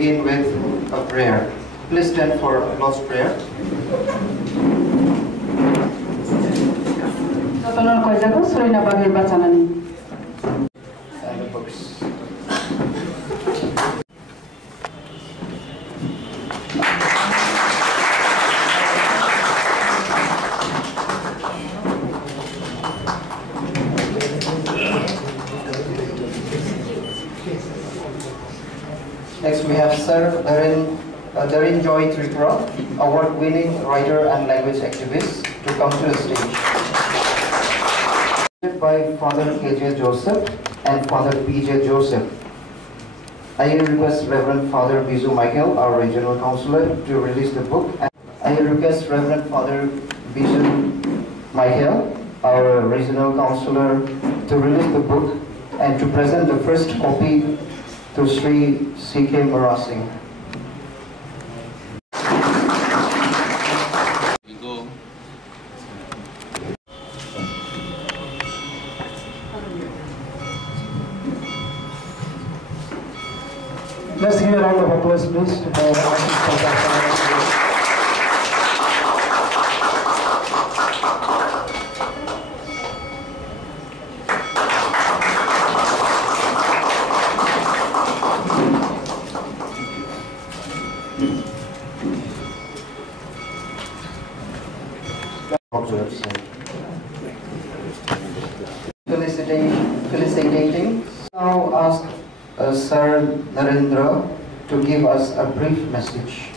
begin with a prayer. Please stand for Lord's Prayer. And the books. Next we have Sir Darin Joy Tripura, award-winning writer and language activist, to come to the stage. By Father K.J. Joseph and Father P.J. Joseph. I request Reverend Father Bizu Michael, our regional counselor, to release the book. And I request Reverend Father Bizu Michael, our regional counselor, to release the book and to present the first copy to Sri C.K. Marasing. Let's give a round of applause, please, to our Felicitating. Now ask Sir Narendra to give us a brief message.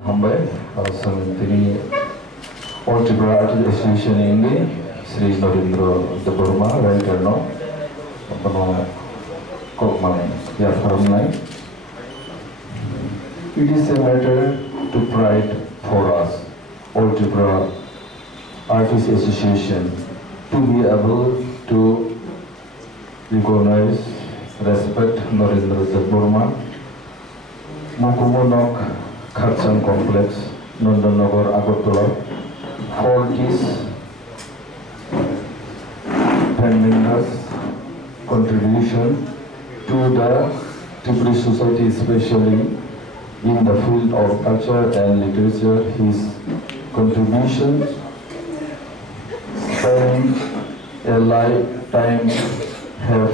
Hambai, Samantini, Algebra Association Inge, Sri Narendra the Burma, writer no, Kokman, Yafarmai. It is a matter to pride for us, Algebra Artists Association, to be able to recognize, respect Narendra Burma, Mukumonok Khaijak Complex, Nandanagar, Agartala, for his tremendous contribution to the Tripuri society, especially in the field of culture and literature. His contributions spanning a lifetime have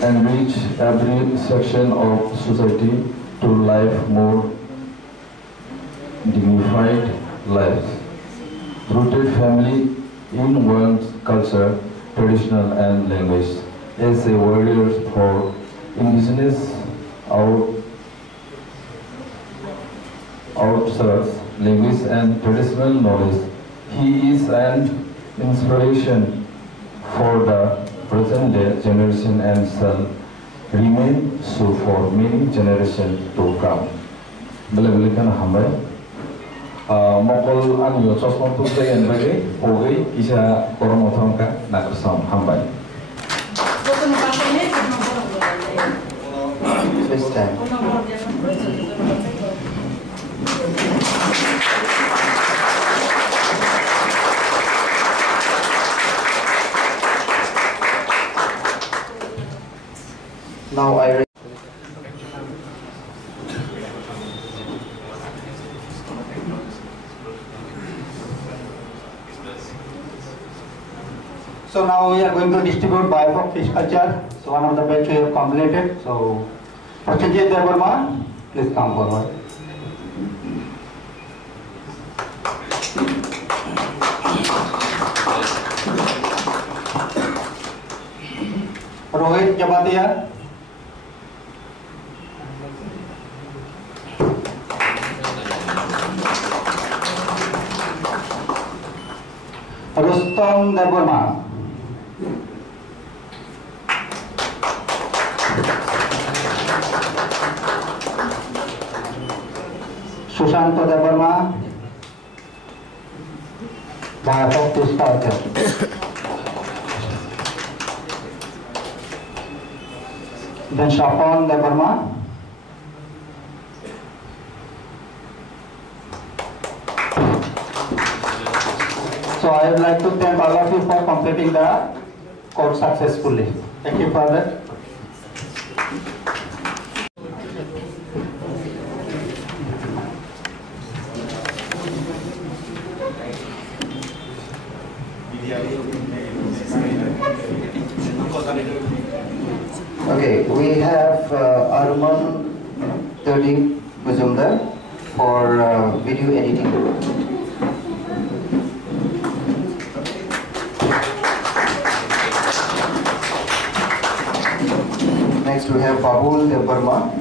enriched every section of society to live more dignified lives, rooted family in one's culture, traditional and language. As a warrior for indigenous outserts, language and traditional knowledge, he is an inspiration for the present day generation and shall remain so for many generations to come. Belikan hambai. Mokol anyo sosmon putih yang bagi, oke, kisah koromotongka nakersam hambai. Now I So now we are going to distribute biobook fish culture. So one of the batch we have completed. So Prasenjit Devarma, please come forward. Rohit Jamatia. Rustom Devarma. Susanto Devarma, biobook fish culture. Then Shapon Devarma. So I would like to thank all of you for completing the course successfully. Thank you for that. Okay, we have Arman 30 Mazumdar for video editing. Next we have Babul Devarma.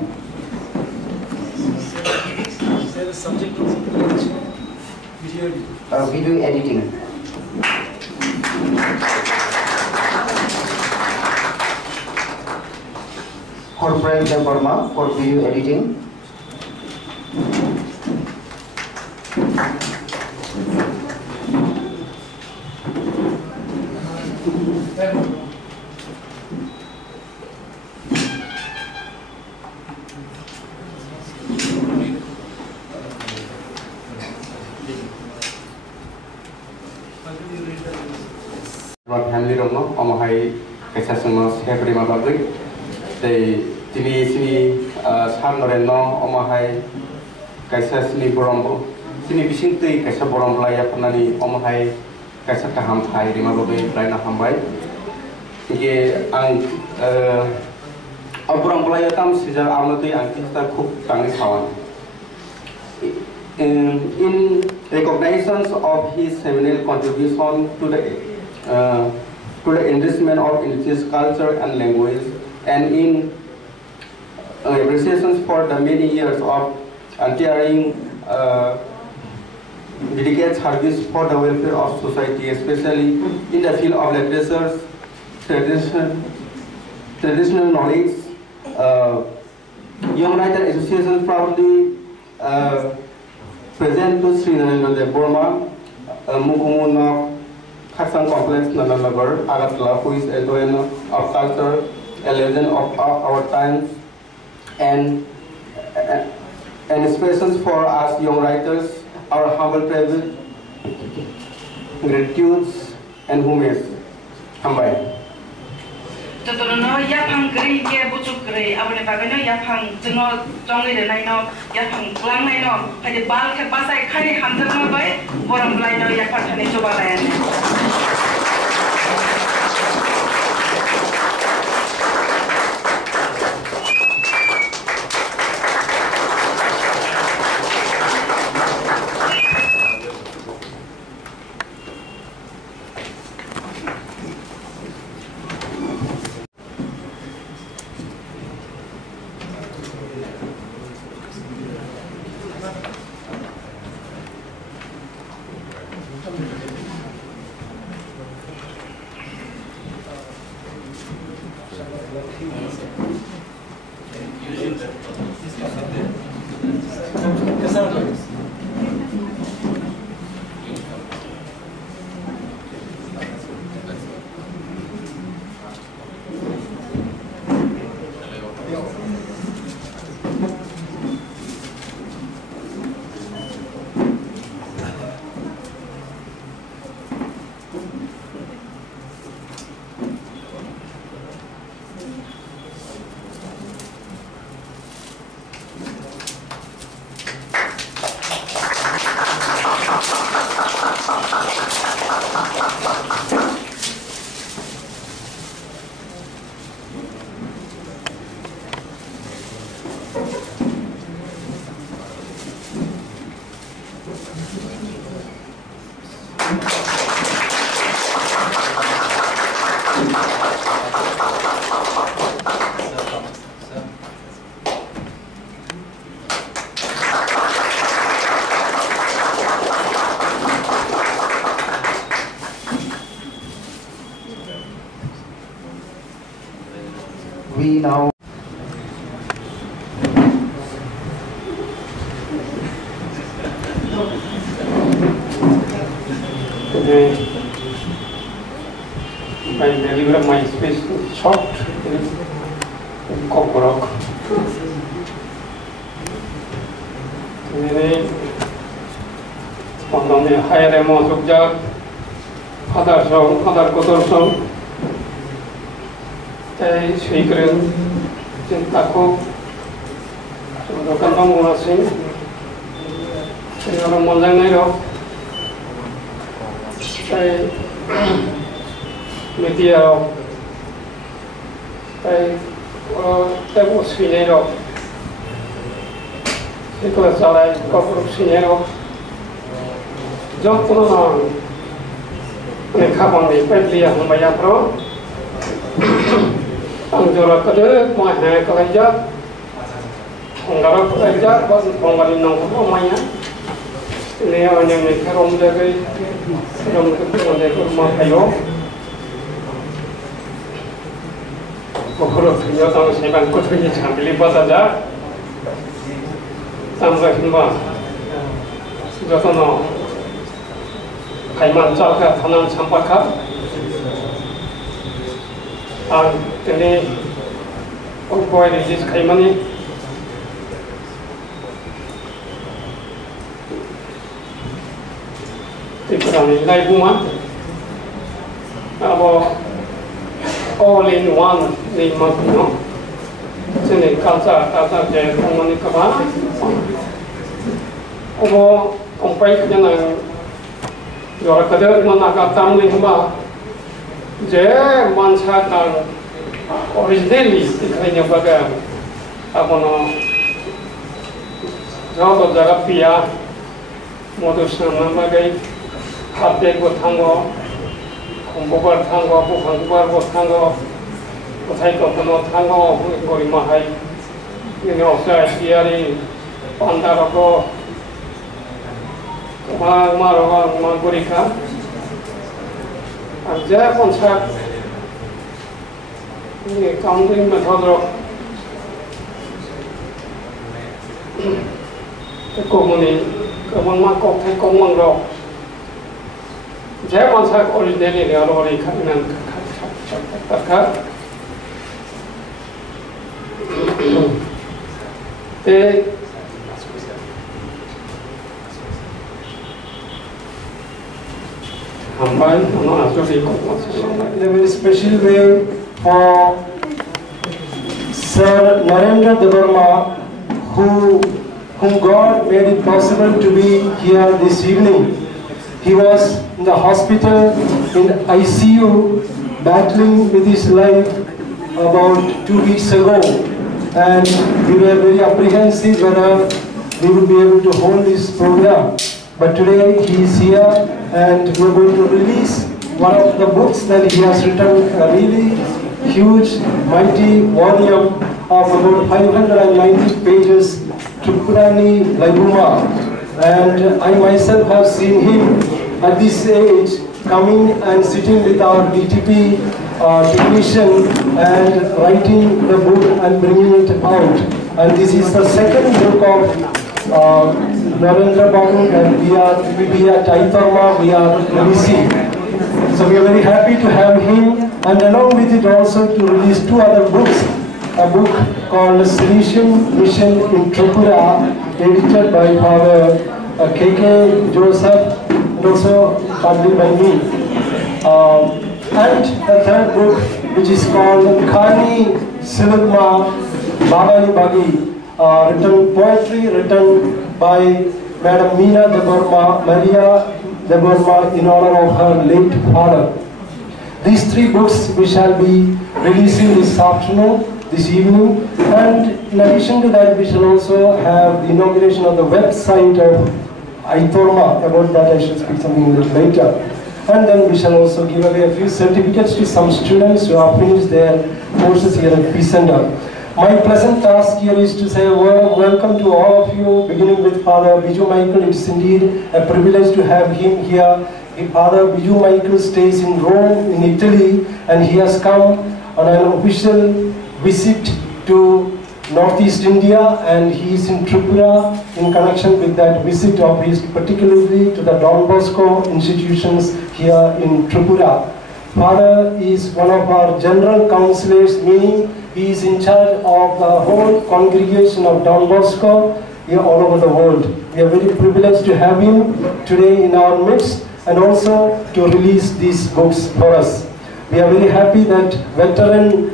The subject is Video editing. Horprem Devarma for video editing. Family room, Omahai, Kaisasumos, Hebrima Public. They Tini San Loreno, Omahai, Kaisasni Borombo, Sini Bishinti, Kaisa Boromblaya, Panani, Omahai, Kaisakaham Hai, Rimabobe, Lina Hambai. Ye and Abromblaya Tam Caesar Amati and Kista Cook Tangisawan. In recognition of his seminal contribution to the enrichment of indigenous culture and language, and in appreciation for the many years of untiring dedicated service for the welfare of society, especially in the field of literature, traditional knowledge. Young Writer Association proudly present to Sri Narendra Burma, Mugumunok, Khaijak complex Nananagar, Agartala, who is a doyen of culture, a legend of our times, and inspirations for us young writers, our humble private gratitudes and homage. Hambai. Jodono yapang gri ke bucuk gri, abone bagano yapang jengo jongi de naino, yapang klang naino, hadi bal ke pasai khari hamzat no boy, boram laino yapang thani coba layan. We now I deliver my speech short in Kokorok. Today, on the higher amount of job, Father Kotorson, they Swigren, Tintako, the Kantamuna Singh, they are Molanero, they Media, they was Finero, Nicolas Alay, Corporal Finero, John Punan. Kapon di Pedlia Maya Pro Angjora Kade, my hair khaijak, Hongara khaijak, but Hongarin no Maya. Leo and the Karom de Mahayo. Okoro, Yotam Seban Kutri, Champion Bataja. Samsa Himba Jotono. Kaiman Chalka Tanan Sampaka and Tene Okoy is Kaimani Tiprani Laibuma about all in one name of no Tene Kalsa Tata de Komanikaba Obo Compay Your Kader Manaka Tamli Huma Je Manshatan originally the kind of Baga Abono Joto Jarapia Modushan Namagay Hate Gotango Kumbubar Tango, Bukangubar Gotango, Potato Pano Tango, Gorimahai, you know, Fiari, Pandarago. Marawa Magurika and there contract the counting method the community Kamama Cocktail Common Rock. There contract originally the Alori Kainan the in a very special way for Sir Narendra whom God made it possible to be here this evening. He was in the hospital in ICU battling with his life about 2 weeks ago, and we were very apprehensive whether we would be able to hold this program. But today he is here and we are going to release one of the books that he has written, a really huge, mighty volume of about 590 pages, Tripurani Laibuma. And I myself have seen him at this age coming and sitting with our DTP technician and writing the book and bringing it out. And this is the second book of Narendra-Don, and we are Taitarma, we are Navisi. So we are very happy to have him, and along with it also to release 2 other books. A book called Silesian Mission in Tripura, edited by Father K.K. Joseph, and also partly by me. And a third book which is called Khani Silagma Babali Bagi, written poetry written by Madam Meena Deborma, Maria Deborma, in honor of her late father. These 3 books we shall be releasing this afternoon, this evening, and in addition to that we shall also have the inauguration of the website of Aitorma. About that I shall speak something a little later. And then we shall also give away a few certificates to some students who have finished their courses here at Peace Center. My pleasant task here is to say a word of welcome to all of you, beginning with Father Biju Michael. It's indeed a privilege to have him here. Father Biju Michael stays in Rome, in Italy, and he has come on an official visit to Northeast India, and he is in Tripura in connection with that visit of his, particularly to the Don Bosco institutions here in Tripura. Father is one of our general counselors, meaning he is in charge of the whole congregation of Don Bosco here all over the world. We are very privileged to have him today in our midst, and also to release these books for us. We are very happy that veteran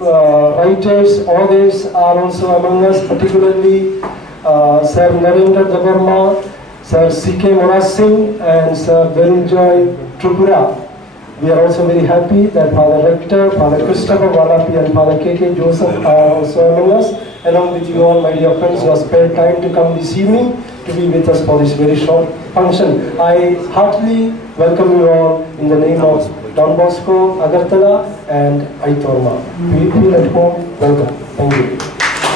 writers, authors are also among us, particularly Sir Narendra Dabarma, Sir C.K. Moras Singh, and Sir Benjoy Tripura. We are also very happy that Father Rector, Father Christopher Walapi, and Father K.K. Joseph are also among us, along with you all, my dear friends, who have spared time to come this evening to be with us for this very short function. I heartily welcome you all in the name of Don Bosco, Agartala, and Aitorma. We feel at home. Welcome. Thank you.